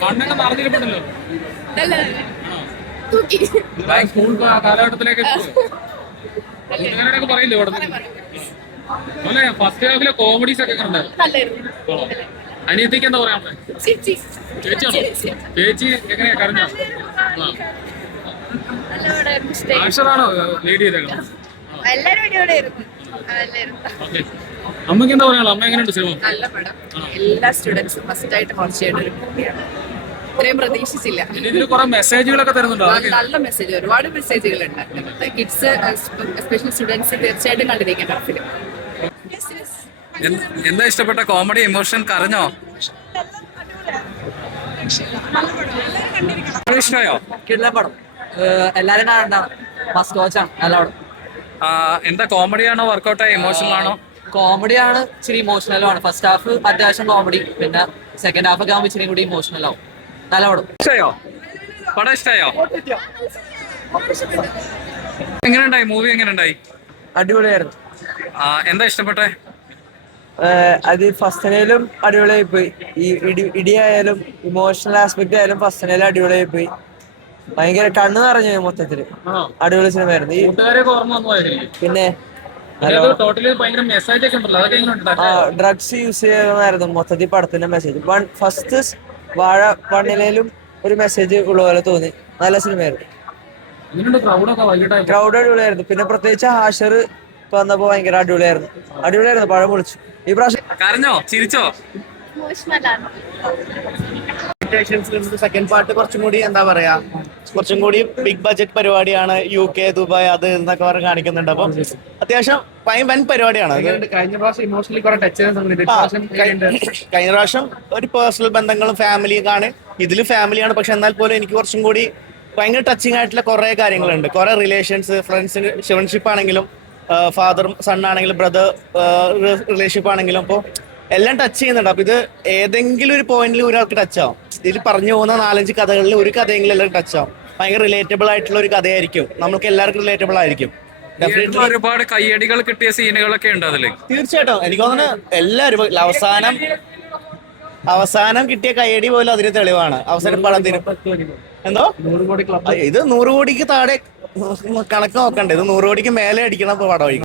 കണ്ണൊക്കെ നടന്നിരിപ്പുണ്ടല്ലോ. തൂക്കി സ്കൂൾ കാലഘട്ടത്തിലേക്ക് കൂട്ടുകാരോടൊക്കെ പറയില്ലേ ഇവിടെ അല്ലെ? ഫസ്റ്റ് ഹാഫിലെ കോമഡീസ് ഒക്കെ കണ്ടായിരുന്നു. അനിയത്തിക്ക് എന്താ പറയാ? ചേച്ചിയാണോ? ചേച്ചി എങ്ങനെയാ കരഞ്ഞോ? അക്ഷരാണോ ലീഡ് ചെയ്തേക്കണം? അമ്മക്ക് എന്താ പറയാ? അമ്മ എങ്ങനെയുണ്ട് സിനിമ? നല്ല പടം. എല്ലാ സ്റ്റുഡൻസും ഫസ്റ്റ് ആയിട്ട് വാച്ച് ചെയ്യേണ്ട ഒരു മൂവിയാണ്. ഇത്രയും പ്രതീക്ഷിച്ചില്ല. ഇതിൽ കുറെ മെസ്സേജുകളൊക്കെ തരുന്നുണ്ടോ? നല്ല മെസ്സേജ്, ഒരുപാട് മെസ്സേജുകൾ ഉണ്ട്. കിഡ്സ് എസ്പെഷ്യലി സ്റ്റുഡൻസ് തീർച്ചയായിട്ടും കണ്ടിരിക്കേണ്ട ഫിലിം. എന്താ ഇഷ്ടപ്പെട്ട കോമഡി ഇമോഷൻ കരഞ്ഞോ? ഇഷ്ടമായോ? കിടിലൻ പടം, എല്ലാരും കാണണ്ടാണ്, മസ്റ്റ് വാച്ച് ആണ്. നല്ല പടം. എന്താ കോമഡിയാണോ വർക്കൗട്ടായോ ഇമോഷണൽ ആണോ? കോമഡിയാണ്, ഇച്ചിരി ഇമോഷണലും ആണ്. ഫസ്റ്റ് ഹാഫ് അത്യാവശ്യം കോമഡി, പിന്നെ സെക്കൻഡ് ഹാഫ് ഒക്കെ ആകുമ്പോൾ ഇച്ചിരി കൂടി ഇമോഷണൽ ആവും. നല്ല പടം. ഇഷ്ടമായോ? പടം ഇഷ്ടമായോ? എങ്ങനെയുണ്ടായി മൂവി? എങ്ങനെയുണ്ടായി? അടിപൊളിയായിരുന്നു. എന്താ ഇഷ്ടപ്പെട്ടെ? അത് ഫസ്റ്റിനേലും അടിപൊളിയായി പോയി. ഈ ഇടിയായാലും ഇമോഷണൽ ആസ്പെക്ട് ആയാലും ഫസ്റ്റിനേലും അടിപൊളിയായി പോയി. ഭയങ്കര കണ്ണ് നിറഞ്ഞു മൊത്തത്തില്. അടിപൊളി സിനിമയായിരുന്നു. ഈ പിന്നെ ഡ്രഗ്സ് യൂസ് ചെയ്യുന്നതായിരുന്നു മൊത്തത്തിൽ പടത്തിന്റെ മെസ്സേജ്. ഫസ്റ്റ് വാഴ വണ്ണിലേലും ഒരു മെസ്സേജ് ഉള്ള പോലെ തോന്നി. നല്ല സിനിമയായിരുന്നു. ക്രൗഡ് അടിപൊളിയായിരുന്നു. പിന്നെ പ്രത്യേകിച്ച് ഹാഷർ വന്നപ്പോ ഭയങ്കര അടിപൊളിയായിരുന്നു. പഴം പൊളിച്ചു ഈ പ്രാവശ്യം. കരഞ്ഞോ? ചിരിച്ചോ? സെക്കൻഡ് പാർട്ട് കുറച്ചും കൂടി എന്താ പറയാ, കുറച്ചും കൂടി ബിഗ് ബഡ്ജറ്റ് പരിപാടിയാണ്. UK, ദുബായ് അത് എന്നൊക്കെ പറഞ്ഞ് കാണിക്കുന്നുണ്ട്. അപ്പൊ അത്യാവശ്യം വൻ പരിപാടിയാണ്. കഴിഞ്ഞ പ്രാവശ്യം ഇമോഷണലി കുറെ ടച്ച് കഴിഞ്ഞ പ്രാവശ്യം ഒരു പേഴ്സണൽ ബന്ധങ്ങളും ഫാമിലിയും ആണ്. ഇതില് ഫാമിലിയാണ്, പക്ഷെ എന്നാൽ പോലും എനിക്ക് കുറച്ചും കൂടി ഭയങ്കര ടച്ചിങ് ആയിട്ടുള്ള കുറെ കാര്യങ്ങളുണ്ട്. കുറെ റിലേഷൻസ്, ഫ്രണ്ട്ഷിപ്പ് ആണെങ്കിലും, ഫാദർ സൺ ആണെങ്കിലും, ബ്രദർ റിലേഷൻഷിപ്പ് ആണെങ്കിലും, അപ്പോൾ എല്ലാം ടച്ച് ചെയ്യുന്നുണ്ട്. അപ്പൊ ഇത് ഏതെങ്കിലും ഒരു പോയിന്റിൽ ഒരാൾക്ക് ടച്ച് ആവും. ഇതിൽ പറഞ്ഞു പോകുന്ന 4-5 കഥകളിൽ ഒരു കഥയെങ്കിലും എല്ലാവരും ടച്ച് ആവും. ഭയങ്കര റിലേറ്റബിൾ ആയിട്ടുള്ള ഒരു കഥയായിരിക്കും. നമുക്ക് എല്ലാവർക്കും റിലേറ്റബിൾ ആയിരിക്കും. ഒരുപാട് കയ്യടികൾ കിട്ടിയ സീനുകളൊക്കെ ഉണ്ട് അതില്. തീർച്ചയായിട്ടും എനിക്ക് തോന്നുന്നു എല്ലാവരും അവസാനം കിട്ടിയ കയ്യടി പോലും അതിന് തെളിവാണ്. അവസാനം പടത്തിന് എന്തോ ഇത് 100 കോടിക്ക് താഴെ കണക്ക് നോക്കണ്ടേ, ഇത് 100 കോടിക്ക് മേലെ അടിക്കണം പടമായിരിക്കും.